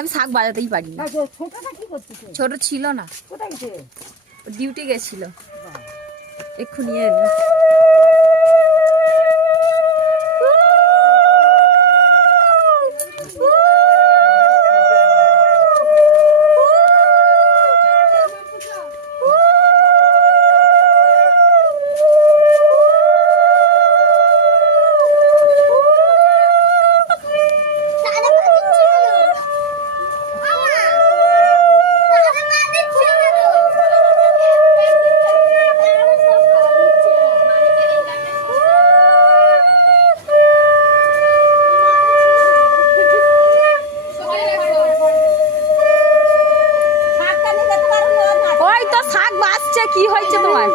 আমি শাক বাজাতেই পারি না। ছোট ছিল না, ডিউটি গেছিল, এক্ষুনি এলো। কি হয়েছে তোমার?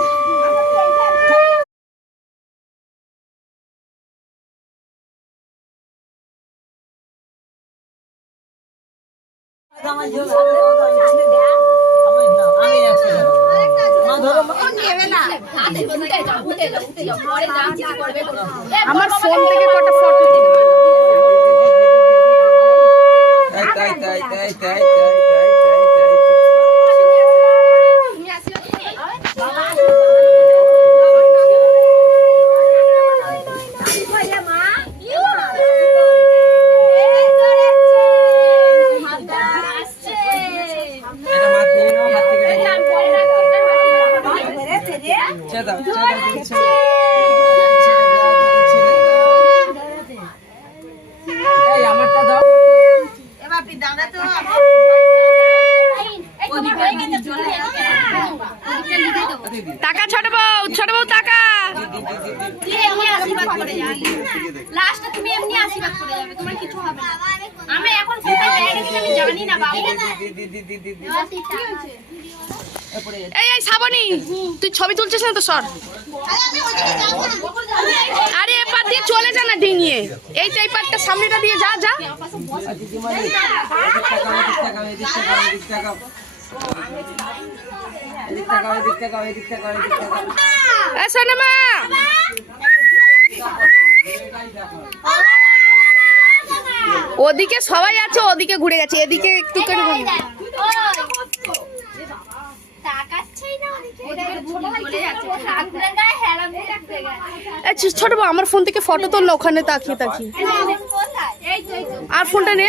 আমার ফোন থেকে কটা ফটো টাকা ছোট বউ টাকা লাস্টে তুমি এমনি আশীর্বাদ করে যাবে, তোমার কিছু হবে না। আমি এখন কোথায় জায়গা দিতে আমি জানি না বাবু। এই এই শ্রাবণী, তুই ছবি তুলছিস না তো? সর, আরে এপার দিয়ে চলে যা না ডিঙিয়ে, এই তো এই পারটা সামনেটা দিয়ে যা যা। সোনামা ওদিকে সবাই আছে, ওদিকে ঘুরে গেছে, এদিকে একটু করে ছোট বউ আমার ফোন থেকে ফটো তুললো ওখানে তাকিয়ে তাকিয়ে। আর ফোনটা নে।